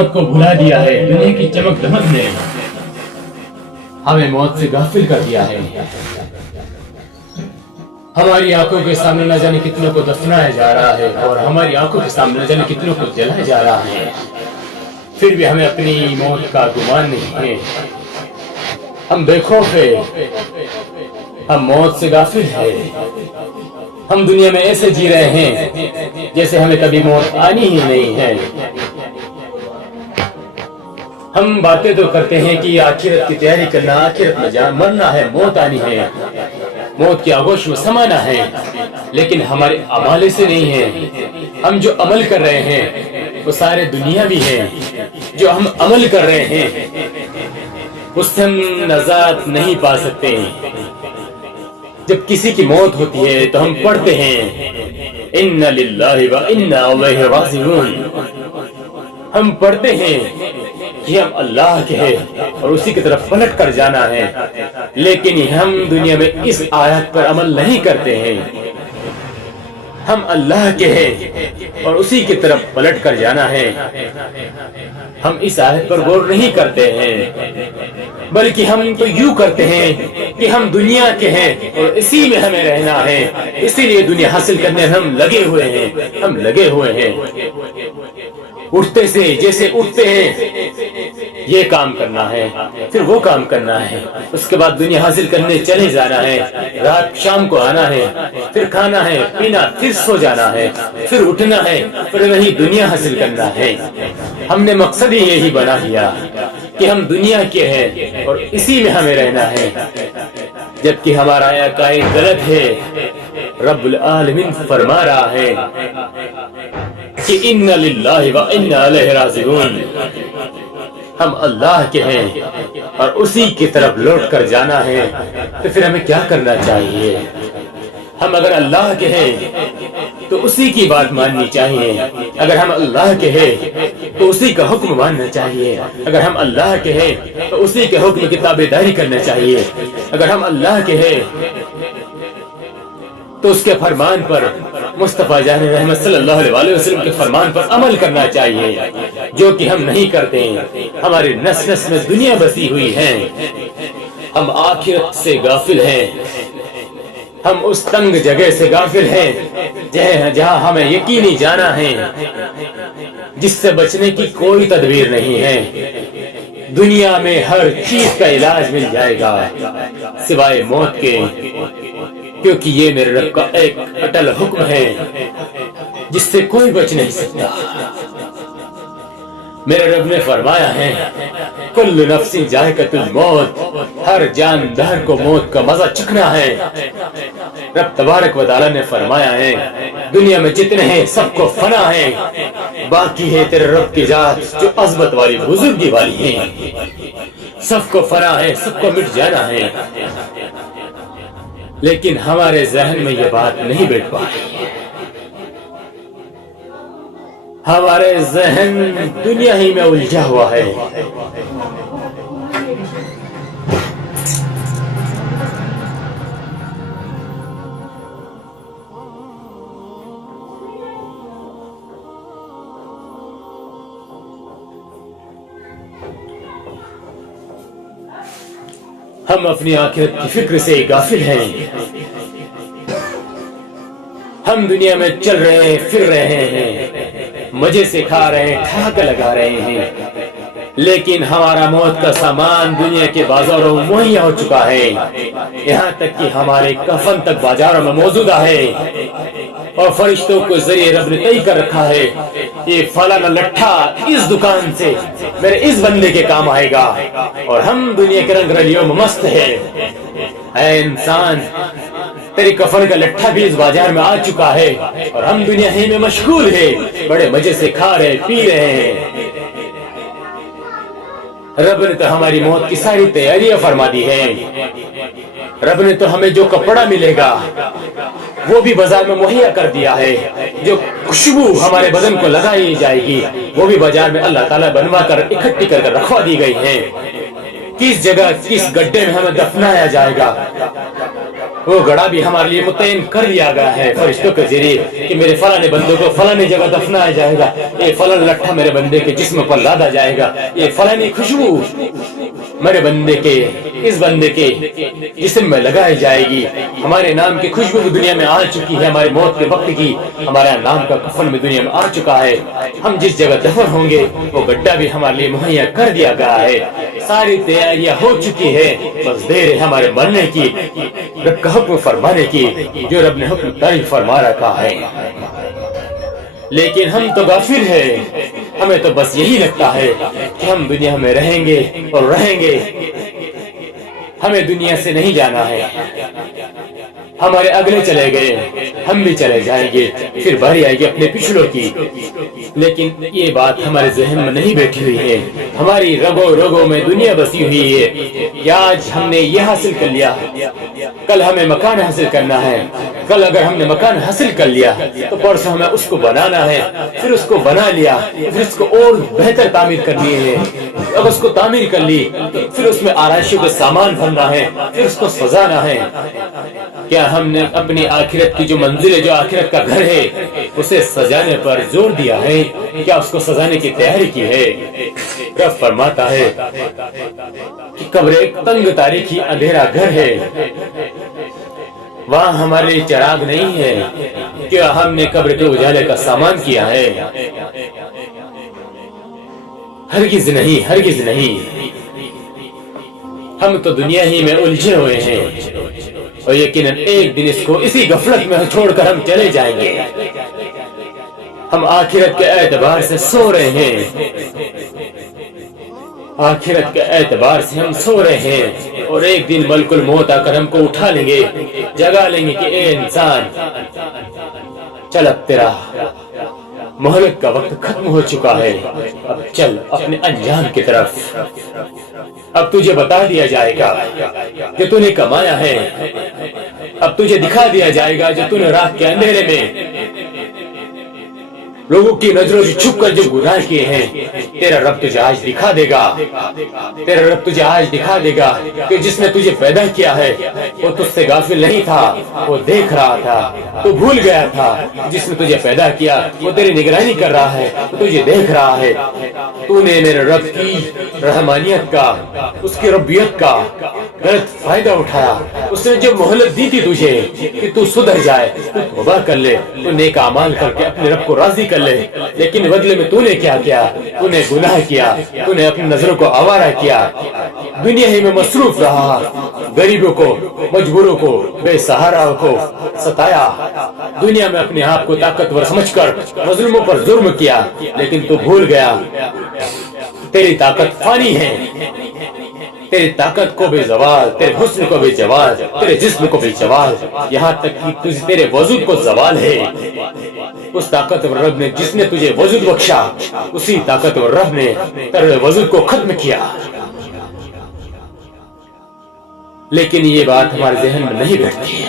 موت کو بھلا دیا ہے، دنیا کی چمک دمک نے ہمیں موت سے غافل کر دیا ہے۔ ہماری آنکھوں کے سامنے نہ جانے کتنوں کو دفنایا جا رہا ہے اور ہماری آنکھوں کے سامنے نہ جانے کتنوں کو جلایا جا رہا ہے، پھر بھی ہمیں اپنی موت کا گمان نہیں ہے۔ ہم بے خوف ہیں، ہم موت سے غافل ہیں۔ ہم دنیا میں ایسے جی رہے ہیں جیسے ہمیں کبھی موت آنی ہی نہیں ہے۔ ہم باتیں تو کرتے ہیں کہ آخرت کی تیاری کرنا، آخرت میں مرنا ہے، موت آنی ہے، موت کی آغوش میں سمانا ہے، لیکن ہمارے اعمال سے نہیں ہے۔ ہم جو عمل کر رہے ہیں وہ سارے دنیا بھی ہیں۔ جو ہم عمل کر رہے ہیں اس سے ہم نجات نہیں پا سکتے۔ جب کسی کی موت ہوتی ہے تو ہم پڑھتے ہیں اِنَّ لِلَّهِ وَإِنَّا إِلَيْهِ رَاجِعُونَ۔ ہم پڑھتے ہیں کہ ہم اللہ کے ہیں اور اسی کی طرف پلٹ کر جانا ہے، لیکن ہم دنیا میں اس آیت پر عمل نہیں کرتے ہیں۔ ہم اللہ کے ہیں اور اسی کی طرف پلٹ کر جانا ہے، ہم اس آیت پر غور نہیں کرتے ہیں، بلکہ ہم تو یوں کرتے ہیں کہ ہم دنیا کے ہیں اور اسی میں ہمیں رہنا ہے، اسی لیے دنیا حاصل کرنے میں ہم لگے ہوئے ہیں۔ ہم لگے ہوئے ہیں، اٹھتے سے جیسے اٹھتے ہیں یہ کام کرنا ہے، پھر وہ کام کرنا ہے، اس کے بعد دنیا حاصل کرنے چلے جانا ہے، رات شام کو آنا ہے، پھر کھانا ہے، پینا، پھر سو جانا ہے، پھر اٹھنا ہے، پھر وہی دنیا حاصل کرنا ہے۔ ہم نے مقصد ہی یہی بنا لیا کہ ہم دنیا کے ہیں اور اسی میں ہمیں رہنا ہے، جبکہ ہمارا یہ عقائد غلط ہے۔ رب العالمین فرما رہا ہے کہ اِنَّ لِلَّهِ وَإِنَّا إِلَيْهِ رَاجِعُونَ۔ ہم اللہ کے ہیں اور اسی کی طرف لوٹ کر جانا ہے، تو پھر ہمیں کیا کرنا چاہیے؟ ہم اگر اللہ کے ہیں تو اسی کی بات ماننی چاہیے، اگر ہم اللہ کے ہیں تو اسی کا حکم ماننا چاہیے، اگر ہم اللہ کے ہیں تو اسی کے حکم کی تابعداری کرنا چاہیے، اگر ہم اللہ کے ہیں تو اس کے فرمان پر، مصطفیٰ جان رحمت صلی اللہ علیہ وسلم کے فرمان پر عمل کرنا چاہیے، جو کہ ہم نہیں کرتے ہیں۔ ہماری نس نس میں دنیا بسی ہوئی ہے، ہم آخرت سے غافل ہیں، ہم اس تنگ جگہ سے غافل ہیں جہاں ہمیں یقینی جانا ہے، جس سے بچنے کی کوئی تدبیر نہیں ہے۔ دنیا میں ہر چیز کا علاج مل جائے گا سوائے موت کے، کیونکہ یہ میرے رب کا ایک اٹل حکم ہے جس سے کوئی بچ نہیں سکتا۔ میرے رب نے فرمایا ہے کل نفس ذائقۃ الموت، ہر جاندار کو موت کا مزہ چکھنا ہے۔ رب تبارک و تعالی نے فرمایا ہے دنیا میں جتنے ہیں سب کو فنا ہے، باقی ہے تیرے رب کی ذات جو عظمت والی، بزرگی والی ہے۔ سب کو فنا ہے، سب کو مٹ جانا ہے، لیکن ہمارے ذہن میں یہ بات نہیں بیٹھ پا رہی ہے۔ ہمارے ذہن دنیا ہی میں الجھا ہوا ہے۔ ہم اپنی آخرت کی فکر سے غافل ہیں۔ ہم دنیا میں چل رہے ہیں، پھر رہے ہیں، مزے سے کھا رہے ہیں، ٹھاک لگا رہے ہیں، لیکن ہمارا موت کا سامان دنیا کے بازاروں میں مہیا ہو چکا ہے، یہاں تک کہ ہمارے کفن تک بازاروں میں موجود ہے، اور فرشتوں کو ذریعے رب نے طے کر رکھا ہے یہ فلانا لٹھا اس دکان سے میرے اس بندے کے کام آئے گا، اور ہم دنیا کے رنگ رلیوں میں مست ہیں۔ اے انسان، تیری کفن کا لٹھا بھی اس بازار میں آ چکا ہے اور ہم دنیا ہی میں مشغول ہیں، بڑے مزے سے کھا رہے پی رہے ہیں۔ رب نے تو ہماری موت کی ساری تیاریاں فرما دی ہے۔ رب نے تو ہمیں جو کپڑا ملے گا وہ بھی بازار میں مہیا کر دیا ہے، جو خوشبو ہمارے بدن کو لگائی جائے گی وہ بھی بازار میں اللہ تعالیٰ بنوا کر اکٹھی کر کر رکھوا دی گئی ہے۔ کس جگہ کس گڈھے میں ہمیں دفنایا جائے گا وہ گڑھا بھی ہمارے لیے متعین کر دیا گیا ہے فرشتوں کے ذریعے کہ میرے فلاں بندے کو فلانی جگہ دفنایا جائے گا، یہ فلاں لٹھا میرے بندے کے جسم پر لادا جائے گا، یہ فلانی خوشبو میرے بندے کے اس بندے کے جسم میں لگائی جائے گی۔ ہمارے نام کی خوشبو بھی دنیا میں آ چکی ہے، ہماری موت کے وقت کی ہمارا نام کا کفن بھی دنیا میں آ چکا ہے۔ ہم جس جگہ دفن ہوں گے وہ گڈھا بھی ہمارے لیے مہیا کر دیا گیا ہے، ساری تیاریاں ہو چکی ہے، بس دیر ہے ہمارے مرنے کی، رب کا حکم فرمانے کی، جو رب نے حکم جاری فرما رکھا ہے۔ لیکن ہم تو غافل ہیں، ہمیں تو بس یہی لگتا ہے کہ ہم دنیا میں رہیں گے اور رہیں گے، ہمیں دنیا سے نہیں جانا ہے، ہمارے اگلے چلے گئے ہم بھی چلے جائیں گے، پھر باری آئے گی اپنے پچھلوں کی۔ لیکن یہ بات ہمارے ذہن میں نہیں بیٹھی ہوئی ہے، ہماری رگوں رگوں میں دنیا بسی ہوئی ہے کہ آج ہم نے یہ حاصل کر لیا، کل ہمیں مکان حاصل کرنا ہے، کل اگر ہم نے مکان حاصل کر لیا تو پرسوں ہمیں اس کو بنانا ہے، پھر اس کو بنا لیا، پھر اس کو اور بہتر تعمیر کرنی ہے، اگر اس کو تعمیر کر لی پھر اس میں آرائشوں کے سامان بھرنا ہے، پھر اس کو سجانا ہے۔ کیا ہم نے اپنی آخرت کی جو منزل ہے، جو آخرت کا گھر ہے، اسے سجانے پر زور دیا ہے؟ کیا اس کو سجانے کی تیاری کی ہے؟ رب فرماتا ہے کہ قبر ایک تنگ تاریخی اندھیرا گھر ہے، وہاں ہمارے لیے چراغ نہیں ہے، کیا ہم نے قبر کے اجالے کا سامان کیا ہے؟ ہرگز نہیں، ہرگز نہیں، ہم تو دنیا ہی میں الجھے ہوئے ہیں، اور یقیناً ایک دن اس کو اسی غفلت میں چھوڑ کر ہم چلے جائیں گے۔ ہم آخرت کے اعتبار سے سو رہے ہیں، آخرت کے اعتبار سے ہم سو رہے ہیں، اور ایک دن ملک الموت آ کر ہم کو اٹھا لیں گے، جگا لیں گے کہ اے انسان چل اب تیرا مہلت کا وقت ختم ہو چکا ہے، اب چل اپنے انجام کی طرف۔ اب تجھے بتا دیا جائے گا کہ تو نے کمایا ہے، اب تجھے دکھا دیا جائے گا جو تو نے رات کے اندھیرے میں لوگوں کی نظروں سے چھپ کر جو گناہ کیے ہیں، تیرا رب تجھے آج دکھا دے گا، تیرا رب تجھے آج دکھا دے گا کہ جس نے تجھے پیدا کیا ہے وہ تجھ سے غافل نہیں تھا، وہ دیکھ رہا تھا، تو بھول گیا تھا، جس نے تجھے پیدا کیا وہ تیری نگرانی کر رہا ہے، وہ تجھے دیکھ رہا ہے۔ تو نے میرے رب کی رحمانیت کا، اس کی ربیت کا غلط فائدہ اٹھایا، اس نے جو مہلت دی تھی تجھے کہ تو سدھر جائے، تو توبہ کر لے، تو نیک اعمال کر کے اپنے رب کو راضی کر لے، لیکن بدلے میں تو نے کیا کیا؟ تو نے گناہ کیا، تو نے اپنی نظروں کو آوارہ کیا، دنیا ہی میں مصروف رہا، غریبوں کو، مجبوروں کو، بے سہارا کو ستایا، دنیا میں اپنے آپ کو طاقتور سمجھ کر مظلوموں پر ظلم کیا، لیکن تو بھول گیا تیری طاقت فانی ہے، تیری طاقت کو بھی زوال، تیرے حسن کو بھی زوال، تیرے جسم کو بھی زوال، یہاں تک کہ تیرے وجود کو زوال ہے۔ اس طاقتور رب نے جس نے تجھے وجود بخشا، اسی طاقتور رب نے تیرے وجود کو ختم کیا، لیکن یہ بات ہمارے ذہن میں نہیں بیٹھتی ہے۔